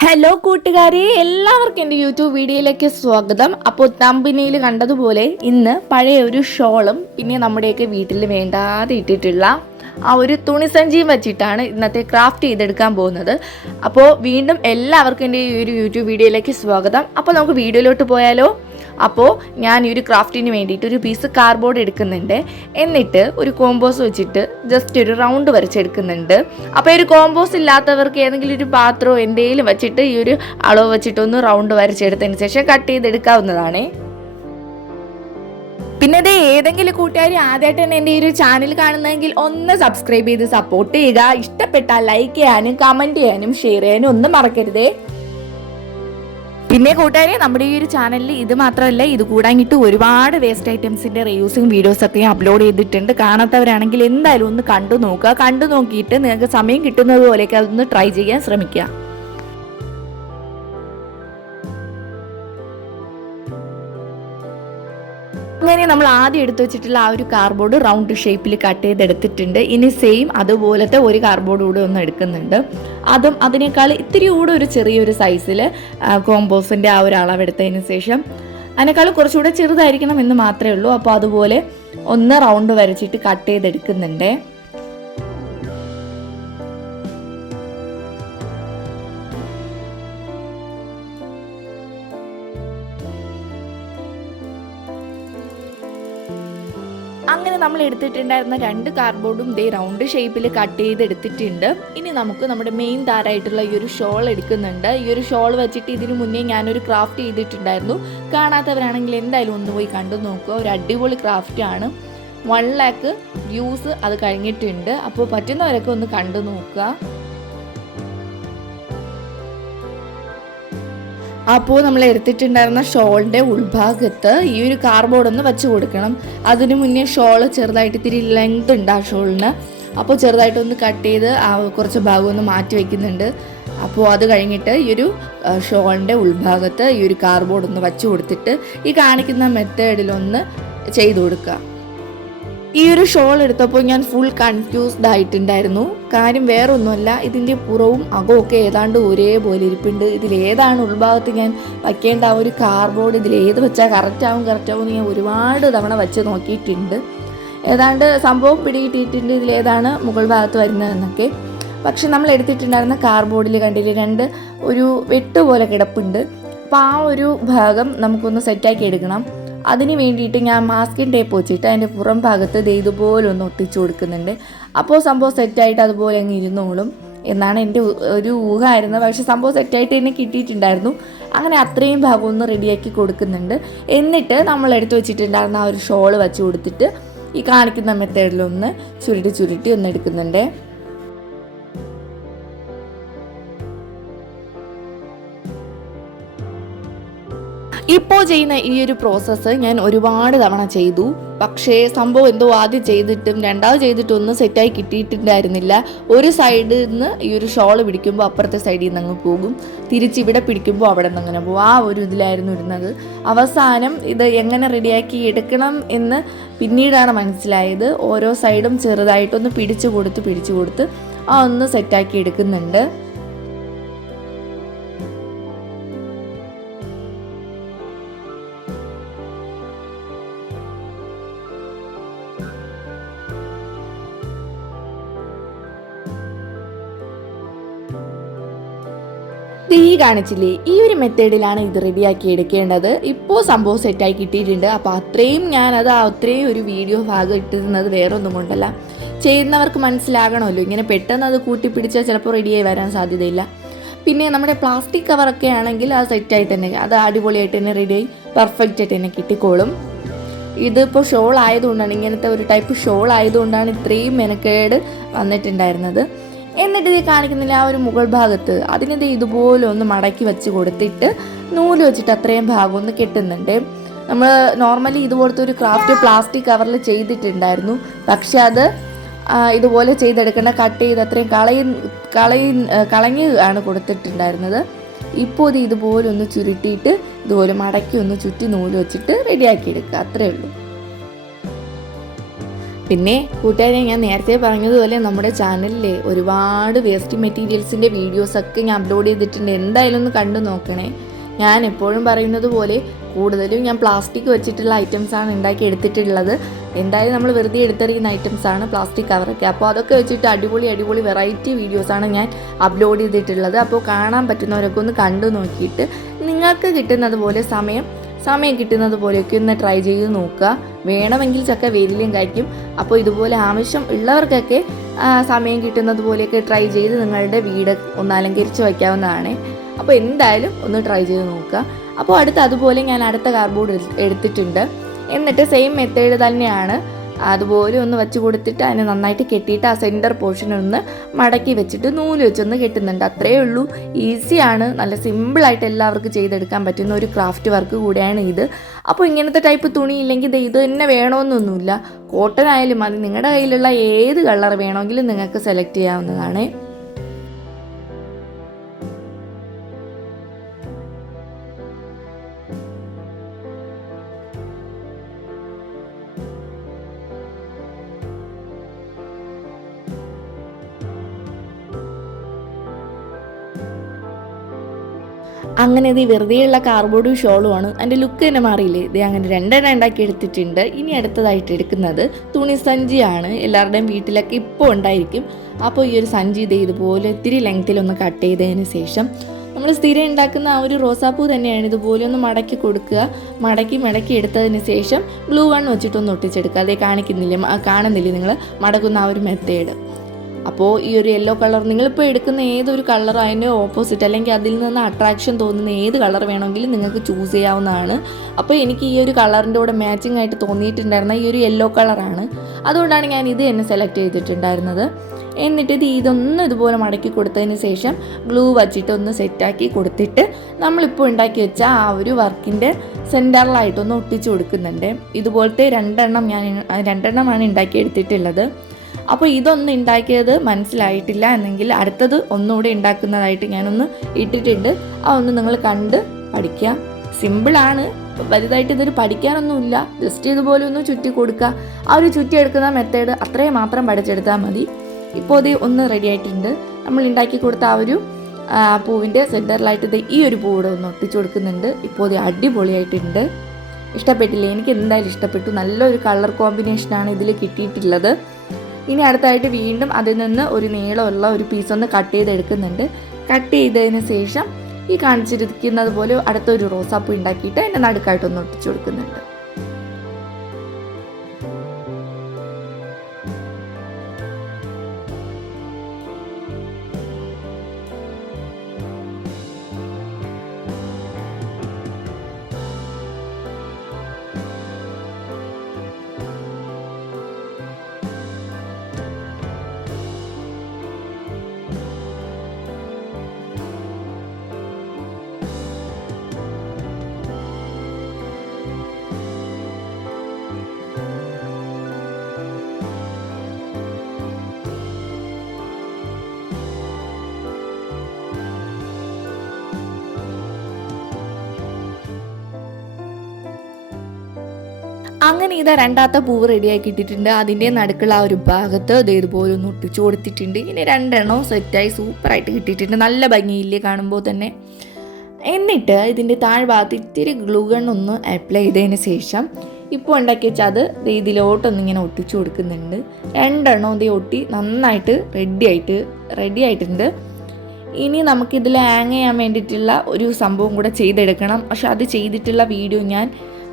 Hello കൂട്ടുകാരെ. എല്ലാവർക്കും എന്റെ യൂട്യൂബ് വീഡിയോയിലേക്ക് സ്വാഗതം. അപ്പോൾ തമ്പിനയിൽ കണ്ടതുപോലെ ഇന്ന് പഴയ ഒരു ഷോളും പിന്നെ നമ്മുടെയൊക്കെ വീട്ടിൽ വേണ്ടാതെ ഇട്ടിട്ടുള്ള ആ ഒരു തുണിസഞ്ചിയും വെച്ചിട്ടാണ് ഇന്നത്തെ ക്രാഫ്റ്റ് ചെയ്തെടുക്കാൻ പോകുന്നത്. അപ്പോൾ വീണ്ടും എല്ലാവർക്കും എന്റെ ഈ ഒരു യൂട്യൂബ് വീഡിയോയിലേക്ക് സ്വാഗതം. അപ്പോൾ നമുക്ക് വീഡിയോയിലോട്ട് പോയാലോ? അപ്പോൾ ഞാൻ ഈ ഒരു ക്രാഫ്റ്റിന് വേണ്ടിയിട്ട് ഒരു പീസ് കാർഡ്ബോർഡ് എടുക്കുന്നുണ്ട്. എന്നിട്ട് ഒരു കോമ്പോസ് വെച്ചിട്ട് ജസ്റ്റ് ഒരു റൗണ്ട് വരച്ചെടുക്കുന്നുണ്ട്. അപ്പോൾ ഒരു കോമ്പോസ് ഇല്ലാത്തവർക്ക് ഏതെങ്കിലും ഒരു പാത്രമോ എന്തെങ്കിലും വെച്ചിട്ട് ഈ ഒരു അളവ് വെച്ചിട്ടൊന്ന് റൗണ്ട് വരച്ചെടുത്തതിന് ശേഷം കട്ട് ചെയ്തെടുക്കാവുന്നതാണ്. പിന്നെ ഇത് ഏതെങ്കിലും കൂട്ടുകാർ തന്നെ എന്റെ ഈ ഒരു ചാനൽ കാണുന്നതെങ്കിൽ ഒന്ന് സബ്സ്ക്രൈബ് ചെയ്ത് സപ്പോർട്ട് ചെയ്യുക. ഇഷ്ടപ്പെട്ടാൽ ലൈക്ക് ചെയ്യാനും കമന്റ് ചെയ്യാനും ഷെയർ ചെയ്യാനും ഒന്നും മറക്കരുതേ. പിന്നെ കൂട്ടുകാരെ നമ്മുടെ ഈ ഒരു ചാനലിൽ ഇത് മാത്രമല്ല ഇത് കൂടാങ്ങിട്ട് ഒരുപാട് വേസ്റ്റ് ഐറ്റംസിന്റെ റീയൂസിങ് വീഡിയോസ് ഒക്കെ അപ്ലോഡ് ചെയ്തിട്ടുണ്ട്. കാണാത്തവരാണെങ്കിൽ എന്തായാലും ഒന്ന് കണ്ടു നോക്കുക. കണ്ടു നോക്കിയിട്ട് നിങ്ങൾക്ക് സമയം കിട്ടുന്നത് പോലെയൊക്കെ അതൊന്ന് ട്രൈ ചെയ്യാൻ ശ്രമിക്കുക. അങ്ങനെ നമ്മൾ ആദ്യം എടുത്തു വെച്ചിട്ടുള്ള ആ ഒരു കാർബോർഡ് റൗണ്ട് ഷേപ്പിൽ കട്ട് ചെയ്തെടുത്തിട്ടുണ്ട്. ഇനി സെയിം അതുപോലത്തെ ഒരു കാർബോർഡ് കൂടെ ഒന്ന് എടുക്കുന്നുണ്ട്. അതും അതിനേക്കാൾ ഇത്തിരി കൂടെ ഒരു ചെറിയൊരു സൈസിൽ കോമ്പോസിന്റെ ആ ഒരു അളവെടുത്തതിന് ശേഷം അതിനേക്കാൾ കുറച്ചുകൂടെ ചെറുതായിരിക്കണം എന്ന് മാത്രമേ ഉള്ളൂ. അപ്പോൾ അതുപോലെ ഒന്ന് റൗണ്ട് വരച്ചിട്ട് കട്ട് ചെയ്തെടുക്കുന്നുണ്ട്. എടുത്തിട്ടുണ്ടായിരുന്ന രണ്ട് കാർഡ്ബോർഡും ദേ റൗണ്ട് ഷേപ്പിൽ കട്ട് ചെയ്ത് എടുത്തിട്ടുണ്ട് ഇനി നമുക്ക് നമ്മുടെ മെയിൻ താരായിട്ടുള്ള ഈ ഒരു ഷോൾ എടുക്കുന്നുണ്ട്. ഈ ഒരു ഷോൾ വെച്ചിട്ട് ഇതിനു മുന്നേ ഞാനൊരു ക്രാഫ്റ്റ് ചെയ്തിട്ടുണ്ടായിരുന്നു. കാണാത്തവരാണെങ്കിൽ എന്തായാലും ഒന്ന് പോയി കണ്ടു നോക്കുക. ഒരു അടിപൊളി ക്രാഫ്റ്റ് ആണ്. വൺ ലാക്ക് വ്യൂസ് അത് കഴിഞ്ഞിട്ടുണ്ട്. അപ്പോൾ പറ്റുന്നവരൊക്കെ ഒന്ന് കണ്ടു നോക്കുക. അപ്പോൾ നമ്മൾ എടുത്തിട്ടുണ്ടായിരുന്ന ഷോളിന്റെ ഉൾഭാഗത്ത് ഈ ഒരു കാർബോർഡ് ഒന്ന് വെച്ച് കൊടുക്കണം. അതിന് മുന്നേ ഷോൾ ചെറുതായിട്ട് ഇത്തിരി ലെങ്ത് ഉണ്ട് ആ ഷോളിന്. അപ്പോൾ ചെറുതായിട്ടൊന്ന് കട്ട് ചെയ്ത് ആ കുറച്ച് ഭാഗം ഒന്ന് മാറ്റി വയ്ക്കുന്നുണ്ട് അപ്പോൾ അത് കഴിഞ്ഞിട്ട് ഈ ഒരു ഷോളിന്റെ ഉൾഭാഗത്ത് ഈ ഒരു കാർബോർഡ് ഒന്ന് വെച്ച് കൊടുത്തിട്ട് ഈ കാണിക്കുന്ന മെത്തേഡിലൊന്ന് ചെയ്തു കൊടുക്കുക. ഈ ഒരു ഷോൾ എടുത്തപ്പോൾ ഞാൻ ഫുൾ കൺഫ്യൂസ്ഡ് ആയിട്ടുണ്ടായിരുന്നു. കാര്യം വേറൊന്നുമല്ല ഇതിന്റെ പുറവും അകമൊക്കെ ഏതാണ്ട് ഒരേപോലെ ഇരിപ്പുണ്ട്. ഇതിലേതാണ് ഉൾഭാഗത്ത് ഞാൻ വയ്ക്കേണ്ട ആ ഒരു കാർബോർഡ് ഇതിലേത് വെച്ചാൽ കറക്റ്റാവും കറക്റ്റാവും ഞാൻ ഒരുപാട് തവണ വെച്ച് നോക്കിയിട്ടുണ്ട്. ഏതാണ്ട് സംഭവം പിടികിട്ടിയിട്ടുണ്ട് ഇതിലേതാണ് മുകൾ ഭാഗത്ത് വരുന്നതെന്നൊക്കെ. പക്ഷെ നമ്മൾ എടുത്തിട്ടുണ്ടായിരുന്ന കാർബോർഡിൽ കണ്ടില്ല രണ്ട് ഒരു വെട്ട് പോലെ കിടപ്പുണ്ട്. അപ്പോൾ ആ ഒരു ഭാഗം നമുക്കൊന്ന് സെറ്റാക്കി എടുക്കണം. അതിന് വേണ്ടിയിട്ട് ഞാൻ മാസ്കിൻ ടേപ്പ് വെച്ചിട്ട് അതിന്റെ പുറം ഭാഗത്ത് ദേ ഇതുപോലെ ഒന്ന് ഒട്ടിച്ചു കൊടുക്കുന്നുണ്ട്. അപ്പോൾ സംഭവം സെറ്റായിട്ട് അതുപോലെ അങ്ങ് ഇരുന്നോളും എന്നാണ് എന്റെ ഒരു ഊഹമായിരുന്നത് പക്ഷെ സംഭവം സെറ്റായിട്ട് തന്നെ കിട്ടിയിട്ടുണ്ടായിരുന്നു. അങ്ങനെ അത്രയും ഭാഗം ഒന്ന് റെഡിയാക്കി കൊടുക്കുന്നുണ്ട്. എന്നിട്ട് നമ്മൾ എടുത്തു വെച്ചിട്ടുണ്ടായിരുന്ന ആ ഒരു ഷോൾ വെച്ച് കൊടുത്തിട്ട് ഈ കാണിക്കുന്ന മെത്തേഡിലൊന്ന് ചുരുട്ടി ചുരുട്ടി ഒന്ന് എടുക്കുന്നുണ്ട്. ഇപ്പോൾ ചെയ്യുന്ന ഈ ഒരു പ്രോസസ്സ് ഞാൻ ഒരുപാട് തവണ ചെയ്തു. പക്ഷേ സംഭവം എന്തോ ആദ്യം ചെയ്തിട്ടും രണ്ടാമത് ചെയ്തിട്ടും ഒന്നും സെറ്റായി കിട്ടിയിട്ടുണ്ടായിരുന്നില്ല. ഒരു സൈഡിൽ നിന്ന് ഈ ഒരു ഷോൾ പിടിക്കുമ്പോൾ അപ്പുറത്തെ സൈഡിൽ നിന്ന് അങ്ങ് പോകും. തിരിച്ച് ഇവിടെ പിടിക്കുമ്പോൾ അവിടെ നിന്ന് അങ്ങനെ പോകും. ആ ഒരു ഇതിലായിരുന്നു ഇരുന്നത്. അവസാനം ഇത് എങ്ങനെ റെഡിയാക്കി എടുക്കണം എന്ന് പിന്നീടാണ് മനസ്സിലായത്. ഓരോ സൈഡും ചെറുതായിട്ടൊന്ന് പിടിച്ചു കൊടുത്ത് പിടിച്ചു കൊടുത്ത് ആ ഒന്ന് സെറ്റാക്കി എടുക്കുന്നുണ്ട്. തീ കാണിച്ചില്ലേ? ഈ ഒരു മെത്തേഡിലാണ് ഇത് റെഡിയാക്കി എടുക്കേണ്ടത്. ഇപ്പോൾ സംഭവം സെറ്റായി കിട്ടിയിട്ടുണ്ട്. അപ്പോൾ അത്രയും ഞാനത് അത്രയും ഒരു വീഡിയോ ഭാഗം ഇട്ടിരുന്നത് വേറെ ഒന്നും കൊണ്ടല്ല. ചെയ്യുന്നവർക്ക് മനസ്സിലാകണമല്ലോ. ഇങ്ങനെ പെട്ടെന്ന് അത് കൂട്ടിപ്പിടിച്ചാൽ ചിലപ്പോൾ റെഡിയായി വരാൻ സാധ്യതയില്ല. പിന്നെ നമ്മുടെ പ്ലാസ്റ്റിക് കവറൊക്കെ ആണെങ്കിൽ അത് സെറ്റായിട്ട് തന്നെ അത് അടിപൊളിയായിട്ട് തന്നെ റെഡിയായി പെർഫെക്റ്റ് ആയിട്ട് തന്നെ കിട്ടിക്കോളും. ഇതിപ്പോൾ ഷോൾ ആയതുകൊണ്ടാണ് ഇങ്ങനത്തെ ഒരു ടൈപ്പ് ഷോൾ ആയതുകൊണ്ടാണ് ഇത്രയും മെനക്കേട് വന്നിട്ടുണ്ടായിരുന്നത്. എന്നിട്ട് ഇത് കാണിക്കുന്നില്ല ആ ഒരു മുകൾ ഭാഗത്ത്. അതിനെന്താ ഇതുപോലെ ഒന്ന് മടക്കി വെച്ച് കൊടുത്തിട്ട് നൂൽ വെച്ചിട്ട് അത്രയും ഭാഗം ഒന്ന് കെട്ടുന്നുണ്ട്. നമ്മൾ നോർമലി ഇതുപോലത്തെ ഒരു ക്രാഫ്റ്റ് പ്ലാസ്റ്റിക് കവറിൽ ചെയ്തിട്ടുണ്ടായിരുന്നു. പക്ഷെ അത് ഇതുപോലെ ചെയ്തെടുക്കേണ്ട കട്ട് ചെയ്ത് അത്രയും കളയി കളയി കളഞ്ഞ് ആണ് കൊടുത്തിട്ടുണ്ടായിരുന്നത്. ഇപ്പോൾ ഇത് ഇതുപോലെ ഒന്ന് ചുരുട്ടിയിട്ട് ഇതുപോലെ മടക്കി ഒന്ന് ചുറ്റി നൂൽ വെച്ചിട്ട് റെഡിയാക്കി എടുക്കുക. അത്രേ ഉള്ളൂ. പിന്നെ കൂട്ടുകാരെ ഞാൻ നേരത്തെ പറഞ്ഞതുപോലെ നമ്മുടെ ചാനലിലെ ഒരുപാട് വേസ്റ്റ് മെറ്റീരിയൽസിന്റെ വീഡിയോസൊക്കെ ഞാൻ അപ്ലോഡ് ചെയ്തിട്ടുണ്ട്. എന്തായാലും ഒന്ന് കണ്ടു നോക്കണേ. ഞാൻ എപ്പോഴും പറയുന്നത് പോലെ കൂടുതലും ഞാൻ പ്ലാസ്റ്റിക് വെച്ചിട്ടുള്ള ഐറ്റംസാണ് ഉണ്ടാക്കി എടുത്തിട്ടുള്ളത്. എന്തായാലും നമ്മൾ വെറുതെ എടുത്തെറിയുന്ന ഐറ്റംസാണ് പ്ലാസ്റ്റിക് കവറൊക്കെ അപ്പോൾ അതൊക്കെ വെച്ചിട്ട് അടിപൊളി അടിപൊളി വെറൈറ്റി വീഡിയോസാണ് ഞാൻ അപ്ലോഡ് ചെയ്തിട്ടുള്ളത്. അപ്പോൾ കാണാൻ പറ്റുന്നവരൊക്കെ ഒന്ന് കണ്ടു നോക്കിയിട്ട് നിങ്ങൾക്ക് കിട്ടുന്നത് പോലെ സമയം സമയം കിട്ടുന്നത് പോലെയൊക്കെ ഒന്ന് ട്രൈ ചെയ്ത് നോക്കുക. വേണമെങ്കിൽ ചക്ക വേരിലും കഴിക്കും. അപ്പോൾ ഇതുപോലെ ആവശ്യം ഉള്ളവർക്കൊക്കെ സമയം കിട്ടുന്നത് പോലെയൊക്കെ ട്രൈ ചെയ്ത് നിങ്ങളുടെ വീട് ഒന്ന് അലങ്കരിച്ച് വയ്ക്കാവുന്നതാണ്. അപ്പോൾ എന്തായാലും ഒന്ന് ട്രൈ ചെയ്ത് നോക്കുക. അപ്പോൾ അടുത്ത് അതുപോലെ ഞാൻ അടുത്ത കാർഡ്ബോർഡ് എടുത്തിട്ടുണ്ട്. എന്നിട്ട് സെയിം മെത്തേഡ് തന്നെയാണ് അതുപോലെ ഒന്ന് വെച്ച് കൊടുത്തിട്ട് അതിനെ നന്നായിട്ട് കെട്ടിയിട്ട് ആ സെന്റർ പോർഷൻ ഒന്ന് മടക്കി വെച്ചിട്ട് നൂൽ വെച്ചൊന്ന് കെട്ടുന്നുണ്ട്. അത്രയേ ഉള്ളൂ. ഈസിയാണ് നല്ല സിമ്പിളായിട്ട് എല്ലാവർക്കും ചെയ്തെടുക്കാൻ പറ്റുന്ന ഒരു ക്രാഫ്റ്റ് വർക്ക് കൂടിയാണ് ഇത്. അപ്പോൾ ഇങ്ങനത്തെ ടൈപ്പ് തുണി ഇല്ലെങ്കിൽ ദേ ഇത് തന്നെ വേണമെന്നൊന്നുമില്ല കോട്ടൺ ആയാലും അത് നിങ്ങളുടെ കയ്യിലുള്ള ഏത് കളർ വേണമെങ്കിലും നിങ്ങൾക്ക് സെലക്ട് ചെയ്യാവുന്നതാണ്. അങ്ങനെ ഇത് വെറുതെയുള്ള കാർബോർഡും ഷോളുമാണ് അതിന്റെ ലുക്ക് തന്നെ മാറിയില്ലേ? ഇത് അങ്ങനെ രണ്ടെണ്ണം ഉണ്ടാക്കി എടുത്തിട്ടുണ്ട്. ഇനി അടുത്തതായിട്ട് എടുക്കുന്നത് തുണി സഞ്ചിയാണ് എല്ലാവരുടെയും വീട്ടിലൊക്കെ ഇപ്പോൾ ഉണ്ടായിരിക്കും. അപ്പോൾ ഈ ഒരു സഞ്ചി ഇത് ഇതുപോലെ ഇത്തിരി ലെങ്ത്തിലൊന്ന് കട്ട് ചെയ്തതിന് ശേഷം നമ്മൾ സ്ഥിരം ഉണ്ടാക്കുന്ന ആ ഒരു റോസാപ്പൂ തന്നെയാണ് ഇതുപോലെ ഒന്ന് മടക്കി കൊടുക്കുക. മടക്കി മടക്കി എടുത്തതിന് ശേഷം ഗ്ലൂ വൺ വെച്ചിട്ടൊന്ന് ഒട്ടിച്ചെടുക്കുക. അതേ കാണിക്കുന്നില്ല? കാണുന്നില്ലേ നിങ്ങൾ മടക്കുന്ന ആ ഒരു മെത്തേഡ് അപ്പോൾ ഈ ഒരു യെല്ലോ കളർ നിങ്ങളിപ്പോൾ എടുക്കുന്ന ഏതൊരു കളർ അതിന്റെ ഓപ്പോസിറ്റ് അല്ലെങ്കിൽ അതിൽ നിന്ന് അട്രാക്ഷൻ തോന്നുന്ന ഏത് കളർ വേണമെങ്കിലും നിങ്ങൾക്ക് ചൂസ് ചെയ്യാവുന്നതാണ്. അപ്പോൾ എനിക്ക് ഈ ഒരു കളറിന്റെ കൂടെ മാച്ചിങ് ആയിട്ട് തോന്നിയിട്ടുണ്ടായിരുന്ന ഈ ഒരു യെല്ലോ കളറാണ് അതുകൊണ്ടാണ് ഞാൻ ഇത് തന്നെ സെലക്ട് ചെയ്തിട്ടുണ്ടായിരുന്നത്. എന്നിട്ട് ഇത് ഇതൊന്ന് ഇതുപോലെ മടക്കി കൊടുത്തതിന് ശേഷം ഗ്ലൂ വച്ചിട്ട് ഒന്ന് സെറ്റാക്കി കൊടുത്തിട്ട് നമ്മളിപ്പോൾ ഉണ്ടാക്കി വെച്ച ആ ഒരു വർക്കിന്റെ സെന്ററിലായിട്ടൊന്ന് ഒട്ടിച്ച് കൊടുക്കുന്നുണ്ട്. ഇതുപോലത്തെ രണ്ടെണ്ണം ഞാൻ രണ്ടെണ്ണമാണ് ഉണ്ടാക്കി എടുത്തിട്ടുള്ളത് അപ്പോൾ ഇതൊന്നും ഉണ്ടാക്കിയത് മനസ്സിലായിട്ടില്ല എന്നെങ്കിൽ അടുത്തത് ഒന്നുകൂടി ഉണ്ടാക്കുന്നതായിട്ട് ഞാനൊന്ന് ഇട്ടിട്ടുണ്ട്. ആ ഒന്ന് നിങ്ങൾ കണ്ട് പഠിക്കുക സിമ്പിളാണ് വലുതായിട്ട് ഇതൊരു പഠിക്കാനൊന്നുമില്ല. ജസ്റ്റ് ഇതുപോലെ ഒന്ന് ചുറ്റി കൊടുക്കുക ആ ഒരു ചുറ്റി എടുക്കുന്ന മെത്തേഡ് അത്രയും മാത്രം പഠിച്ചെടുത്താൽ മതി. ഇപ്പോൾ ഇത് ഒന്ന് റെഡി ആയിട്ടുണ്ട്. നമ്മൾ ഉണ്ടാക്കി കൊടുത്ത ആ ഒരു പൂവിന്റെ സെന്ററിലായിട്ട് ഇത് ഈ ഒരു പൂവിടെ ഒന്ന് ഒട്ടിച്ചു കൊടുക്കുന്നുണ്ട്. ഇപ്പോൾ ഇത് അടിപൊളിയായിട്ടുണ്ട്. ഇഷ്ടപ്പെട്ടില്ല? എനിക്ക് എന്തായാലും ഇഷ്ടപ്പെട്ടു. നല്ലൊരു കളർ കോമ്പിനേഷനാണ് ഇതിൽ കിട്ടിയിട്ടുള്ളത്. ഇനി അടുത്തായിട്ട് വീണ്ടും അതിൽ നിന്ന് ഒരു നീളമുള്ള ഒരു പീസ് ഒന്ന് കട്ട് ചെയ്തെടുക്കുന്നുണ്ട്. കട്ട് ചെയ്തതിന് ശേഷം ഈ കാണിച്ചിരിക്കുന്നത് പോലെ അടുത്തൊരു റോസാപ്പൂ ഉണ്ടാക്കിയിട്ട് അതിന്റെ നടുക്കായിട്ടൊന്ന് ഒട്ടിച്ചു കൊടുക്കുന്നുണ്ട്. അങ്ങനെ ഇതാ രണ്ടാമത്തെ പൂവ് റെഡിയാക്കി ഇട്ടിട്ടുണ്ട് അതിന്റെ നടുക്കുള്ള ആ ഒരു ഭാഗത്ത് ഇത് ഇതുപോലെ ഒന്ന് ഒട്ടിച്ചു കൊടുത്തിട്ടുണ്ട്. ഇനി രണ്ടെണ്ണവും സെറ്റായി സൂപ്പറായിട്ട് കിട്ടിയിട്ടുണ്ട്. നല്ല ഭംഗിയില്ലേ കാണുമ്പോൾ തന്നെ. എന്നിട്ട് ഇതിന്റെ താഴ്ഭാഗത്ത് ഇത്തിരി ഒന്ന് അപ്ലൈ ചെയ്തതിന് ശേഷം ഇപ്പോൾ ഉണ്ടാക്കി വെച്ചാൽ അത് ഇതിലോട്ടൊന്ന് ഇങ്ങനെ ഒട്ടിച്ചു കൊടുക്കുന്നുണ്ട്. രണ്ടെണ്ണം ഇത് ഒട്ടി നന്നായിട്ട് റെഡി ആയിട്ട് റെഡി ആയിട്ടുണ്ട് ഇനി നമുക്കിതിൽ ഹാങ് ചെയ്യാൻ വേണ്ടിയിട്ടുള്ള ഒരു സംഭവം കൂടെ ചെയ്തെടുക്കണം. പക്ഷെ അത് ചെയ്തിട്ടുള്ള വീഡിയോ ഞാൻ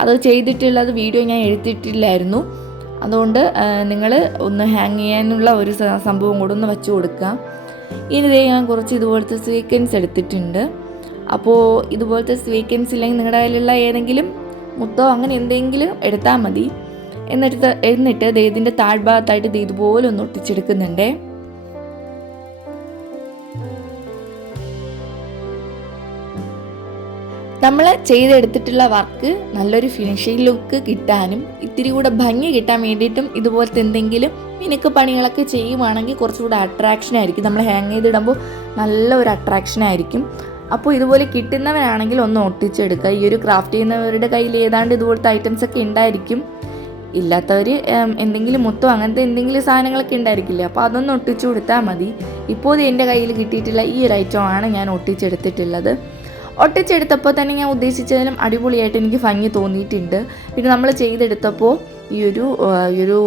അത് ചെയ്തിട്ടുള്ളത് വീഡിയോ ഞാൻ എടുത്തിട്ടില്ലായിരുന്നു അതുകൊണ്ട് നിങ്ങൾ ഒന്ന് ഹാങ് ചെയ്യാനുള്ള ഒരു സംഭവം കൂടെ ഒന്ന് വെച്ച് കൊടുക്കുക ഇനി ദേ ഞാൻ കുറച്ച് ഇതുപോലത്തെ സ്വീക്കൻസ് എടുത്തിട്ടുണ്ട്. അപ്പോൾ ഇതുപോലത്തെ സ്വീക്കൻസ് ഇല്ലെങ്കിൽ നിങ്ങളുടെ കയ്യിലുള്ള ഏതെങ്കിലും മുത്തോ അങ്ങനെ എന്തെങ്കിലും എടുത്താൽ മതി. എന്നിട്ട് എന്നിട്ട് ഇതിന്റെ താഴ്ഭാഗത്തായിട്ട് ഇത് ഇതുപോലെ ഒന്ന് ഒട്ടിച്ചെടുക്കുന്നുണ്ടേ. നമ്മൾ ചെയ്തെടുത്തിട്ടുള്ള വർക്ക് നല്ലൊരു ഫിനിഷിംഗ് ലുക്ക് കിട്ടാനും ഇത്തിരി കൂടെ ഭംഗി കിട്ടാൻ വേണ്ടിയിട്ടും ഇതുപോലത്തെ എന്തെങ്കിലും മിനുക്ക് പണികളൊക്കെ ചെയ്യുവാണെങ്കിൽ കുറച്ചുകൂടെ അട്രാക്ഷൻ ആയിരിക്കും. നമ്മൾ ഹാങ് ചെയ്തിടുമ്പോൾ നല്ല ഒരു അട്രാക്ഷൻ ആയിരിക്കും. അപ്പോൾ ഇതുപോലെ കിട്ടുന്നവരാണെങ്കിൽ ഒന്ന് ഒട്ടിച്ചെടുക്കുക. ഈ ഒരു ക്രാഫ്റ്റ് ചെയ്യുന്നവരുടെ കയ്യിൽ ഏതാണ്ട് ഇതുപോലത്തെ ഐറ്റംസ് ഒക്കെ ഉണ്ടായിരിക്കും. ഇല്ലാത്തവർ എന്തെങ്കിലും മുത്തോ അങ്ങനത്തെ എന്തെങ്കിലും സാധനങ്ങളൊക്കെ ഉണ്ടായിരിക്കില്ലേ? അപ്പോൾ അതൊന്ന് ഒട്ടിച്ചു കൊടുത്താൽ മതി. ഇപ്പോൾ എന്റെ കയ്യിൽ കിട്ടിയിട്ടുള്ള ഈ ഒരു ഐറ്റമാണ് ഞാൻ ഒട്ടിച്ചെടുത്തിട്ടുള്ളത്. ഒട്ടിച്ചെടുത്തപ്പോൾ തന്നെ ഞാൻ ഉദ്ദേശിച്ചതിലും അടിപൊളിയായിട്ട് എനിക്ക് ഭംഗി തോന്നിയിട്ടുണ്ട്. പിന്നെ നമ്മൾ ചെയ്തെടുത്തപ്പോൾ ഈ ഒരു ഈ ഒരു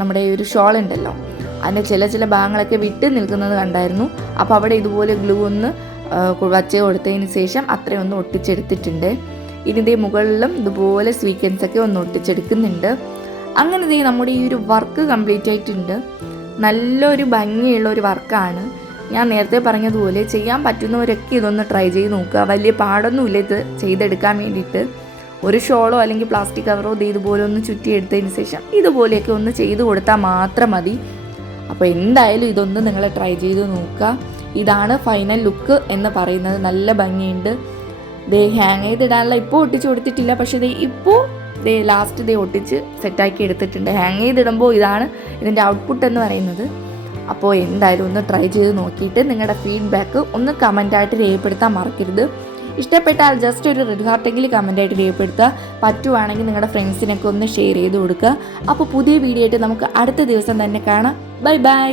നമ്മുടെ ഈ ഒരു ഷോൾ ഉണ്ടല്ലോ അതിന്റെ ചില ചില ഭാഗങ്ങളൊക്കെ വിട്ട് നിൽക്കുന്നത് കണ്ടായിരുന്നു. അപ്പോൾ അവിടെ ഇതുപോലെ ഗ്ലൂ ഒന്ന് വച്ച് കൊടുത്തതിന് ശേഷം അത്രയും ഒന്ന് ഒട്ടിച്ചെടുത്തിട്ടുണ്ട്. ഇതിന്റെ മുകളിലും ഇതുപോലെ സ്വീക്കൻസ് ഒക്കെ ഒന്ന് ഒട്ടിച്ചെടുക്കുന്നുണ്ട്. അങ്ങനെ നമ്മുടെ ഈ ഒരു വർക്ക് കംപ്ലീറ്റ് ആയിട്ടുണ്ട്. നല്ലൊരു ഭംഗിയുള്ള ഒരു വർക്കാണ് ഞാൻ നേരത്തെ പറഞ്ഞതുപോലെ ചെയ്യാൻ പറ്റുന്നവരൊക്കെ ഇതൊന്ന് ട്രൈ ചെയ്ത് നോക്കുക. വലിയ പാടൊന്നുമില്ല ഇത് ചെയ്തെടുക്കാൻ വേണ്ടിയിട്ട്. ഒരു ഷോളോ അല്ലെങ്കിൽ പ്ലാസ്റ്റിക് കവറോ ഇത് ഇതുപോലെ ഒന്ന് ചുറ്റിയെടുത്തതിന് ശേഷം ഇതുപോലെയൊക്കെ ഒന്ന് ചെയ്ത് കൊടുത്താൽ മാത്രം മതി. അപ്പോൾ എന്തായാലും ഇതൊന്ന് നിങ്ങൾ ട്രൈ ചെയ്ത് നോക്കുക. ഇതാണ് ഫൈനൽ ലുക്ക് എന്ന് പറയുന്നത്. നല്ല ഭംഗിയുണ്ട്. ദേ ഹാങ് ചെയ്തിടാനുള്ള ഇപ്പോൾ ഒട്ടിച്ച് കൊടുത്തിട്ടില്ല. പക്ഷേ ദേ ഇപ്പോൾ ദേ ലാസ്റ്റ് ദേ ഒട്ടിച്ച് സെറ്റാക്കി എടുത്തിട്ടുണ്ട്. ഹാങ് ചെയ്തിടുമ്പോൾ ഇതാണ് ഇതിന്റെ ഔട്ട്പുട്ട് എന്ന് പറയുന്നത്. അപ്പോൾ എന്തായാലും ഒന്ന് ട്രൈ ചെയ്ത് നോക്കിയിട്ട് നിങ്ങളുടെ ഫീഡ്ബാക്ക് ഒന്ന് കമന്റായിട്ട് രേഖപ്പെടുത്താൻ മറക്കരുത്. ഇഷ്ടപ്പെട്ടാൽ ജസ്റ്റ് ഒരു റെഡ് ഹാർട്ടെങ്കിലും കമന്റായിട്ട് രേഖപ്പെടുത്തുക. പറ്റുവാണെങ്കിൽ നിങ്ങളുടെ ഫ്രണ്ട്സിനൊക്കെ ഒന്ന് ഷെയർ ചെയ്ത് കൊടുക്കുക. അപ്പോൾ പുതിയ വീഡിയോ ആയിട്ട് നമുക്ക് അടുത്ത ദിവസം തന്നെ കാണാം. Bye bye